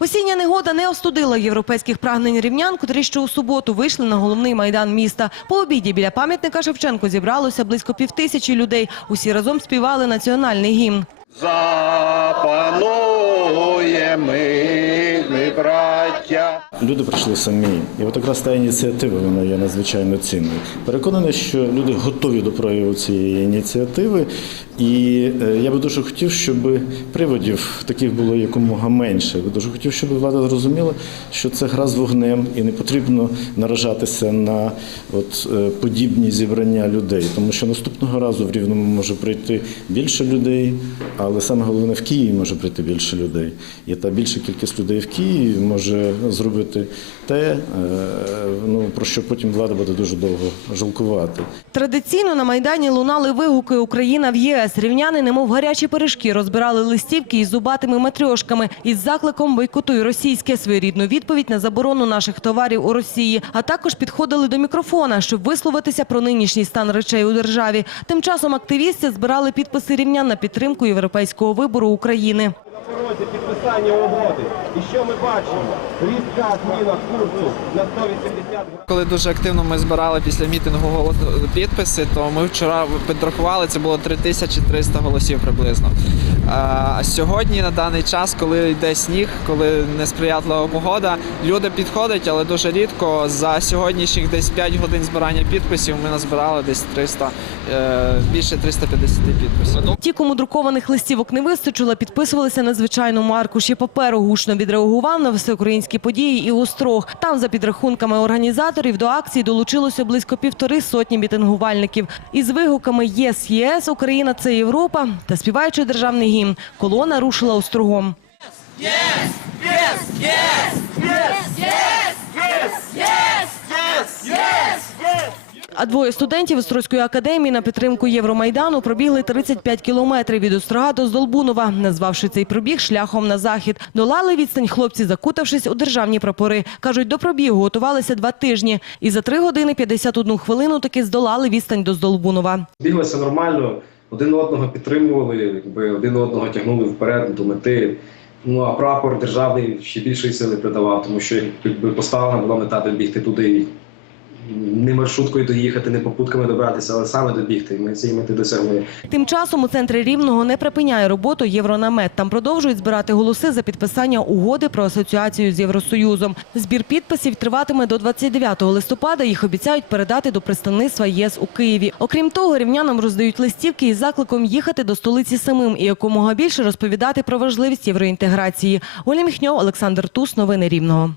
Осіння негода не остудила європейських прагнень рівнян, котрі ще у суботу вийшли на головний майдан міста. По обіді біля пам'ятника Шевченко зібралося близько півтисячі людей. Усі разом співали національний гімн. Запанує ми, ми, браття. Люди прийшли самі, і от якраз та ініціатива вона є надзвичайно цінною. Переконаний, що люди готові до прояву цієї ініціативи, і е, я би дуже хотів, щоб приводів таких було якомога менше. Я би дуже хотів, щоб влада зрозуміла, що це гра з вогнем, і не потрібно наражатися на от е, подібні зібрання людей, тому що наступного разу в рівному може прийти більше людей, але саме головне в Києві може прийти більше людей. І та більша кількість людей в Києві може зробити те, е, ну про що потім влада буде дуже довго жалкувати. Традиційно на майдані лунали вигуки Україна в ЄС. Рівняни, немов гарячі пиріжки, розбирали листівки із зубатими матрьошками із закликом бойкотуй російське своєрідну відповідь на заборону наших товарів у Росії. А також підходили до мікрофона, щоб висловитися про нинішній стан речей у державі. Тим часом активісти збирали підписи рівнян на підтримку європейського вибору України. Підписання угоди. І що ми бачимо? Різка зміна курсу на 180. Коли дуже активно ми збирали після мітингу підписи, то ми вчора підрахували, це було 3300 голосів приблизно. А сьогодні на даний час, коли йде сніг, коли несприятлива погода, люди підходять, але дуже рідко. За сьогоднішніх десь 5 годин збирання підписів ми назбирали десь 300, е, більше 350 підписів. Ті, кому друкованих листівок не вистачило, підписувалися на звичайному аркуші паперу. Гучно відреагував на всеукраїнські події і острог. Там, за підрахунками організаторів, до акції долучилося близько півтори сотні мітингувальників. Із вигуками «ЄС, ЄС, Україна – це Європа» та співаючи державний гімн, колона рушила острогом. А двоє студентів Острозької академії на підтримку Євромайдану пробігли 35 кілометрів від Острога до Здолбунова, назвавши цей пробіг шляхом на захід. Долали відстань хлопці, закутавшись у державні прапори. Кажуть, до пробігу готувалися два тижні. І за 3 години 51 хвилину таки здолали відстань до Здолбунова. Біглися нормально, один одного підтримували, якби один одного тягнули вперед до мети. Ну а прапор державний ще більшої сили придавав, тому що якби поставлена була мета добігти туди. Не маршруткою доїхати, не попутками добратися, але саме добігти. Ми цієї мети досягли. Тим часом у центрі Рівного не припиняє роботу Євронамет. Там продовжують збирати голоси за підписання угоди про асоціацію з Євросоюзом. Збір підписів триватиме до 29 листопада. Їх обіцяють передати до представництва ЄС у Києві. Окрім того, рівнянам роздають листівки із закликом їхати до столиці самим і якомога більше розповідати про важливість євроінтеграції. Оля Міхньов, Олександр Тус. Новини Рівного.